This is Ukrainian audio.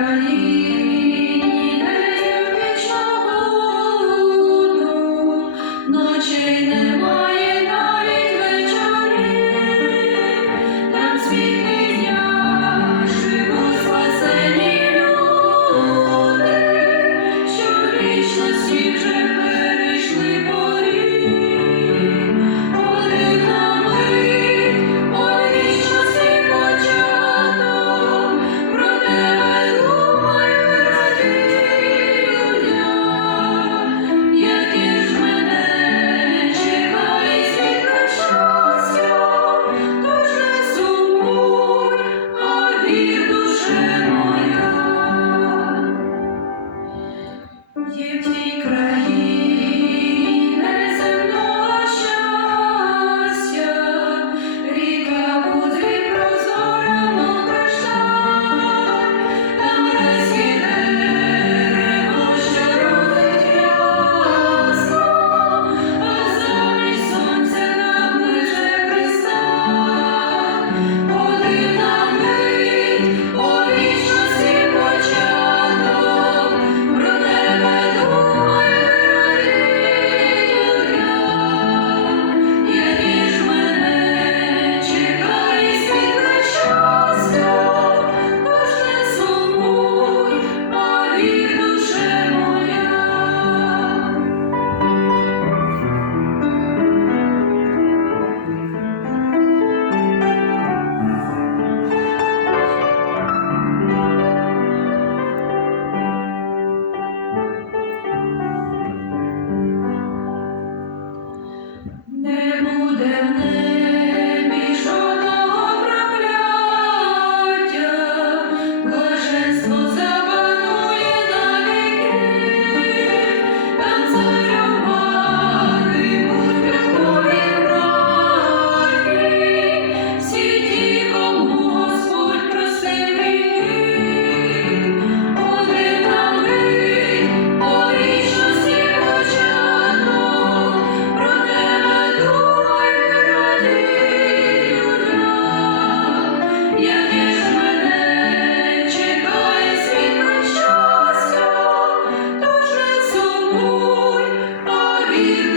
Україні не вічно буду, ночей не you. we